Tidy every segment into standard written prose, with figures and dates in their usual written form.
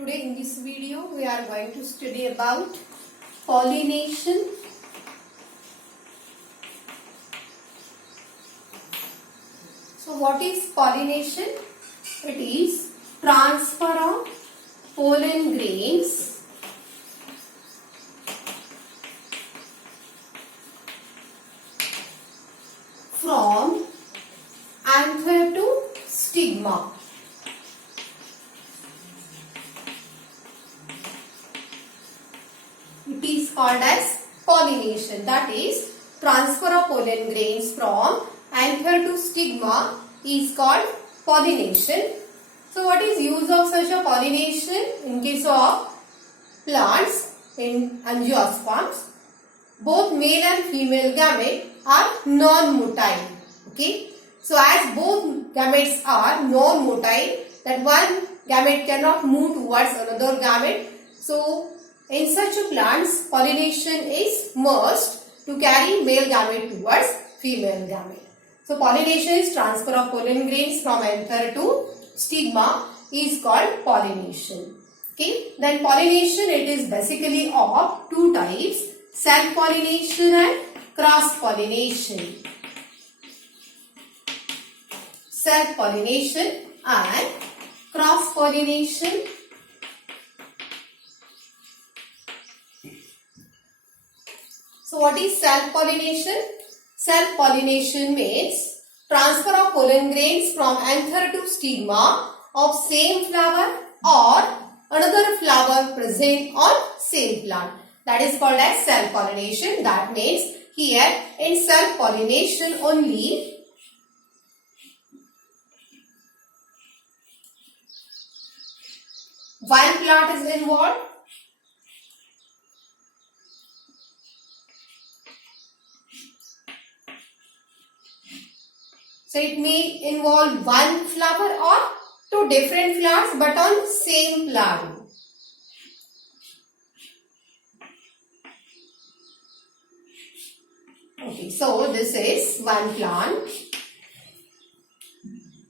Today in this video we are going to study about pollination. So what is pollination? It is transfer of pollen grains from anther to stigma. It is called as pollination, that is transfer of pollen grains from anther to stigma is called pollination. So what is use of such a pollination? In case of plants in angiosperms, both male and female gamete are non-motile. Okay, so as both gametes are non-motile, that one gamete cannot move towards another gamete. So in such a plants, pollination is must to carry male gamete towards female gamete. So pollination is transfer of pollen grains from anther to stigma is called pollination. Okay, then pollination, it is basically of two types: self-pollination and cross-pollination. Self-pollination and cross-pollination. So what is self-pollination? Self-pollination means transfer of pollen grains from anther to stigma of same flower or another flower present on same plant. That is called as self-pollination. That means here in self-pollination only one plant is involved. So it may involve one flower or two different flowers but on same plant. Okay, so this is one plant.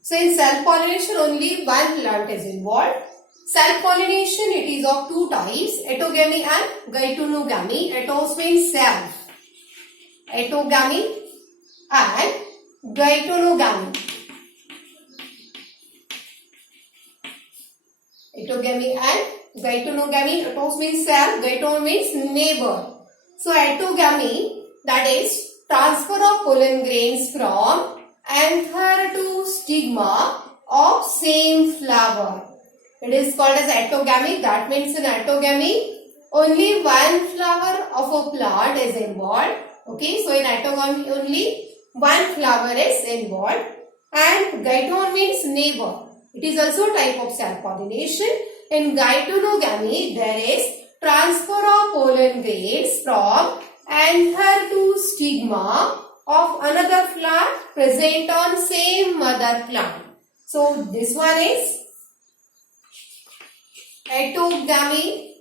So in self-pollination only one plant is involved. Self-pollination, it is of two types: autogamy and geitonogamy. Autos means self. Autogamy and geitonogamy. Autogamy and geitonogamy. Autos means self, geiton means neighbor. So autogamy, that is transfer of pollen grains from anther to stigma of same flower. It is called as autogamy. That means in autogamy only one flower of a plant is involved. Okay, so in autogamy only one flower is involved. And geiton means neighbor. It is also a type of self-pollination. In geitonogamy, there is transfer of pollen grains from anther to stigma of another flower present on same mother plant. So this one is autogamy,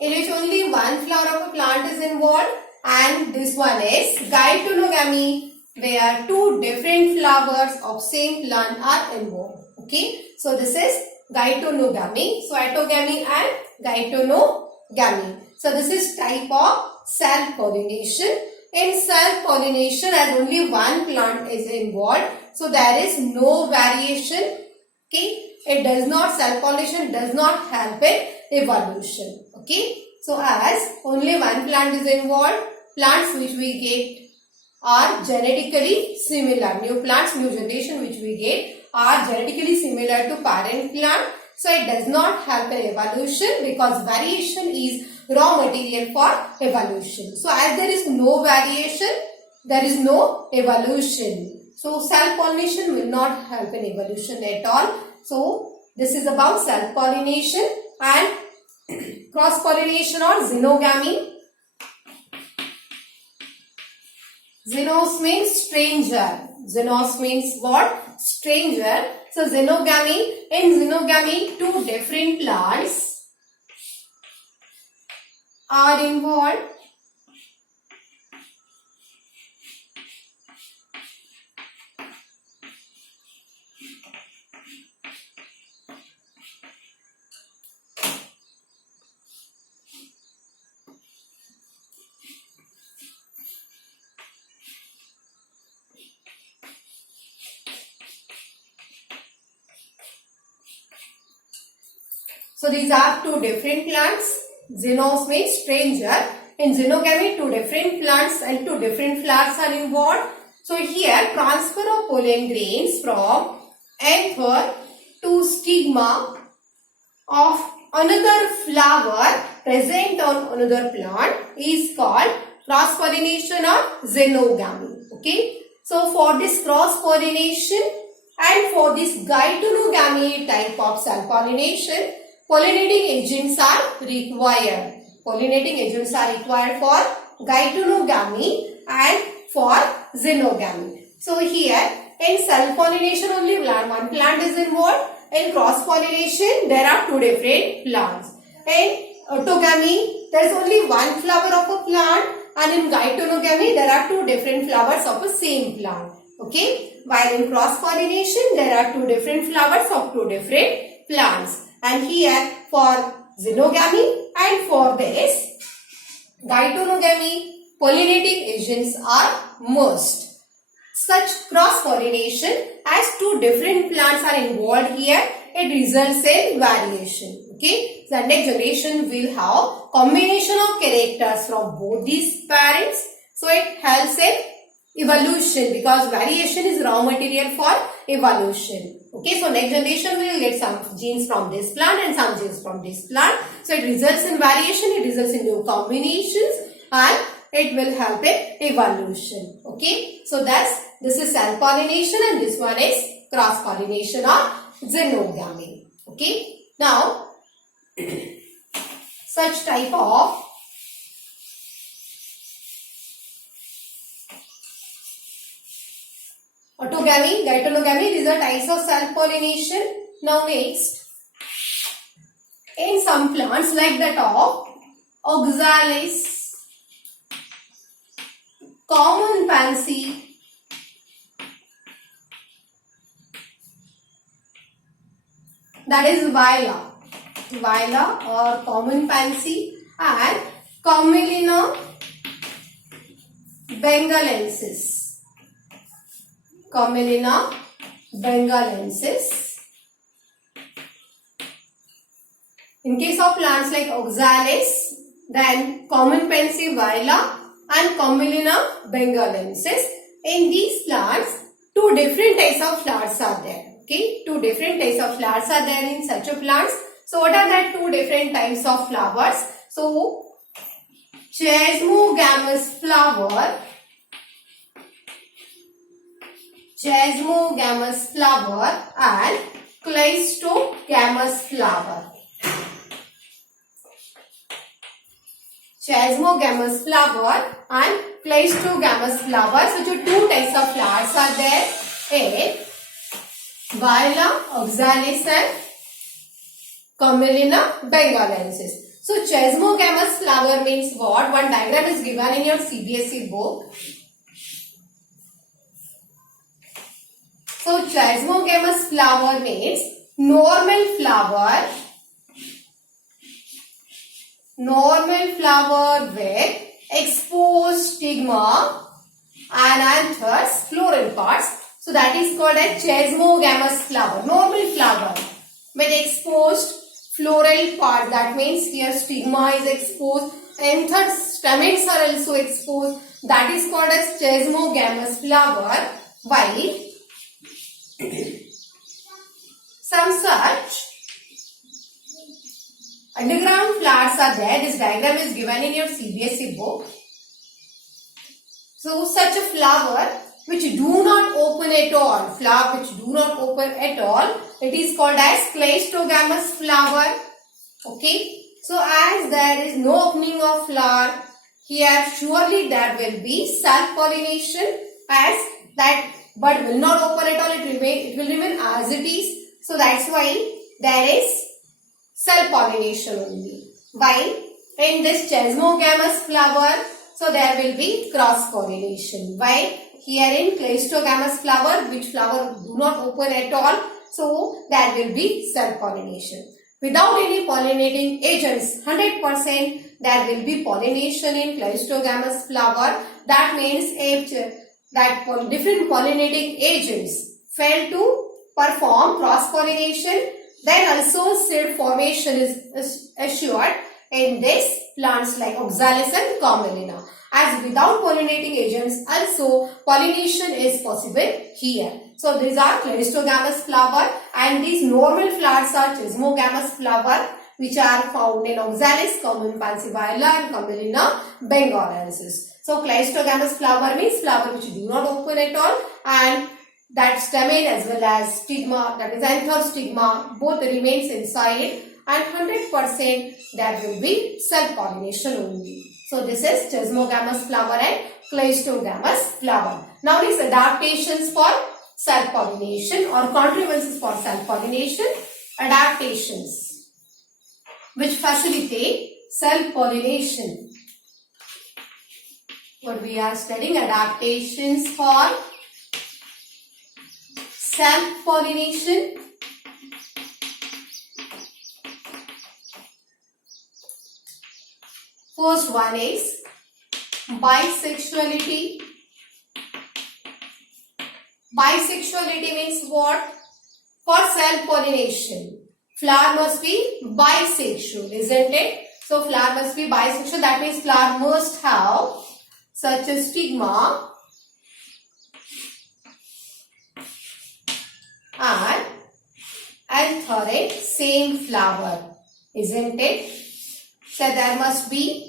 in which only one flower of a plant is involved, and this one is geitonogamy, where two different flowers of same plant are involved. Okay, so this is geitonogamy. So autogamy and geitonogamy. So this is type of self-pollination. In self-pollination, as only one plant is involved, so there is no variation. Okay, it does not, self-pollination does not help in evolution. Okay, so as only one plant is involved, plants which we get are genetically similar. New plants, new generation which we get are genetically similar to parent plant. So it does not help in evolution because variation is raw material for evolution. So as there is no variation, there is no evolution. So self-pollination will not help in evolution at all. So this is about self-pollination and cross-pollination or xenogamy. Xenos means stranger. Xenos means what? Stranger. So xenogamy, in xenogamy two different plants are involved. So these are two different plants. Xenos means stranger. In xenogamy, two different plants and two different flowers are involved. So here transfer of pollen grains from anther to stigma of another flower present on another plant is called cross pollination or xenogamy. Okay. So for this cross pollination and for this geitonogamy type of cell pollination, pollinating agents are required. Pollinating agents are required for geitonogamy and for xenogamy. So here in cell pollination only one plant is involved. In cross pollination there are two different plants. In autogamy there is only one flower of a plant, and in geitonogamy there are two different flowers of the same plant. Okay. While in cross pollination there are two different flowers of two different plants. And here for xenogamy and for this geitonogamy, pollinating agents are must. Such cross pollination as two different plants are involved here, it results in variation. Okay, the next generation will have combination of characters from both these parents. So it helps in evolution, because variation is raw material for evolution. Okay, so next generation will get some genes from this plant and some genes from this plant. So it results in variation, it results in new combinations, and it will help in evolution. Okay, so thus this is cell pollination and this one is cross pollination or xenogamy. Okay, now such type of autogamy, geitonogamy, these are types of cell pollination. Now next, in some plants like that of oxalis, common pansy, that is viola or common pansy, and Commelina bengalensis. Commelina bengalensis. In case of plants like oxalis, then common pansy viola and Commelina bengalensis. In these plants, two different types of flowers are there. Okay, two different types of flowers are there in such a plants. So what are that two different types of flowers? So chasmogamous flower, and cleistogamous flower. Chasmogamous flower and cleistogamous flower. So two types of flowers are there in viola, oxalis and Commelina bengalensis. So chasmogamous flower means what? One diagram is given in your CBSE book. So chasmogamous flower means normal flower with exposed stigma and anthers, floral parts. So that is called a chasmogamous flower, normal flower with exposed floral part. That means here stigma is exposed, anthers, stamens are also exposed. That is called as chasmogamous flower. While some such underground flowers are there. This diagram is given in your CBSE book. So such a flower which do not open at all, it is called as cleistogamous flower. Okay, so as there is no opening of flower, here surely there will be self-pollination, as that bud will not open at all, it will remain as it is. So that's why there is self-pollination only. While in this chasmogamous flower, so there will be cross-pollination. While here in cleistogamous flower, which flower do not open at all, so there will be self-pollination. Without any pollinating agents, 100% there will be pollination in cleistogamous flower. That means if that different pollinating agents fail to perform cross-pollination, Then also seed formation is assured in this plants like Oxalis and Commelina. As without pollinating agents, also pollination is possible here. So these are Cleistogamous flower, and these normal flowers are Chesmogamous flower, which are found in Oxalis, common Pansy-Viola and Commelina bengalensis. So Cleistogamous flower means flower which do not open at all, and that stamen as well as stigma, that is anther stigma, both remains inside, and 100% there will be self-pollination only. So this is Chesmogamous flower and Cleistogamous flower. Now these adaptations for self-pollination or contrivances for self-pollination. Adaptations which facilitate self-pollination. What we are studying, adaptations for self-pollination. First one is bisexuality. Bisexuality means what? For self-pollination, flower must be bisexual, isn't it? So flower must be bisexual. That means flower must have such a stigma and anther in same flower, isn't it? So there must be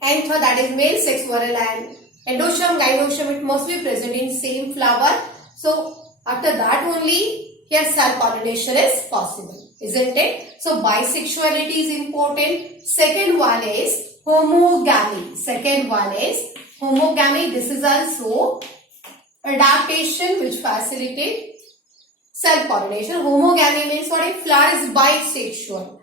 anther, that is male sex viral, and endoecium, gynoecium, it must be present in same flower. So after that only here self-pollination is possible, isn't it? So bisexuality is important. Second one is homogamy. Second one is homogamy. This is also adaptation which facilitate self-pollination. Homogamy means what? If flower is bisexual,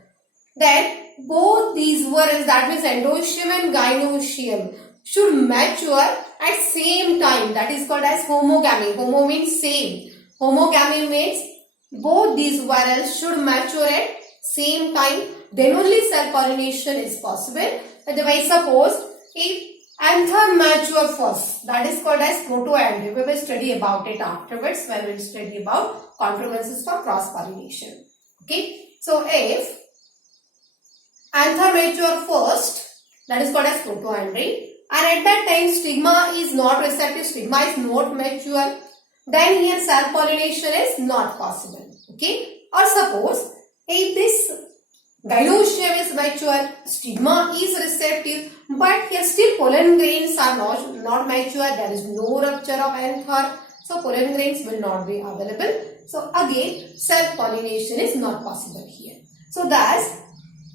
then both these whorls, that means endoecium and gynoecium, should mature at same time. That is called as homogamy. Homo means same. Homogamy means both these whorls should mature at same time. Then only self-pollination is possible. Otherwise, suppose if anther mature first, that is called as protoandry. We will study about it afterwards when we will study about contrivances for cross-pollination. Okay. So if anther mature first, that is called as protoandry, and at that time stigma is not receptive, stigma is not mature, then here self-pollination is not possible. Okay. Or suppose if this gynoecium is mature, stigma is receptive, but here still pollen grains are not mature, there is no rupture of anther, so pollen grains will not be available. So again self-pollination is not possible here. So thus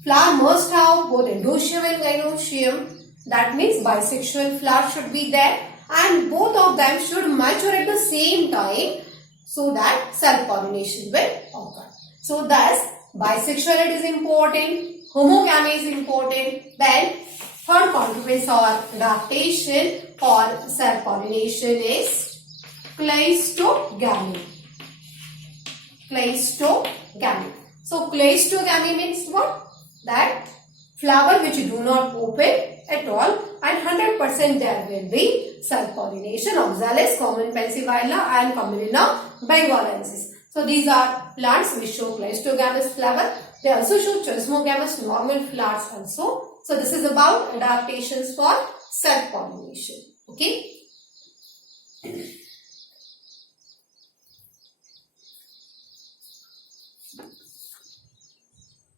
flower must have both endoecium and gynoecium. That means bisexual flower should be there, and both of them should mature at the same time so that self-pollination will occur. So thus bisexuality is important, homogamy is important. Then third contrivance or adaptation for self-pollination is Cleistogamy. Cleistogamy. So Cleistogamy means what? That flower which do not open at all, and 100% there will be self-pollination. Oxalis, common Pansy-Viola and Commelina bengalensis. So these are plants which show Cleistogamous flower. They also show Chesmogamous normal flowers also. So this is about adaptations for self-pollination. Okay.